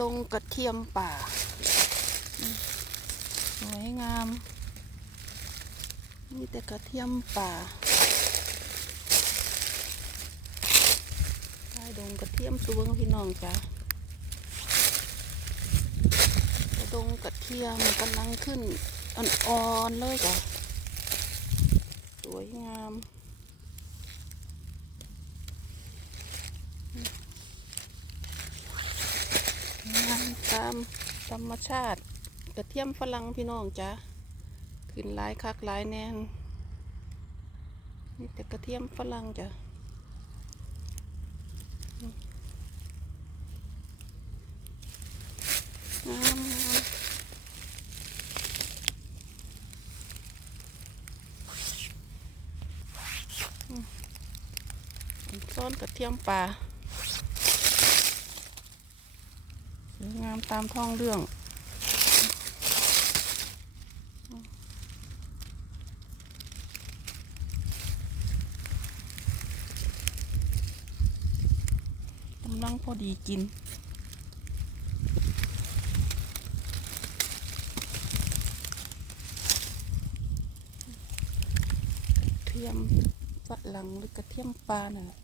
ดงกระเทียมป่า สวยงามมีแต่กระเทียมป่าใต้ดงกระเทียมสูงพี่น้องจ้ะดงกระเทียมกำลังขึ้นอ่อนๆเลยจ้ะสวยงาม งามธรรมชาติกระเทียมฝรั่งพี่น้องจ้ะขึ้นหลายคักหลายแนนนี่แต่กระเทียมฝรั่งจ้ะงามซ้อนกระเทียมป่า วยงามตามท้องเรื่อง กำลังพอดีกินเทียมฝรั่งหรือกระเทียมปลาน่ะ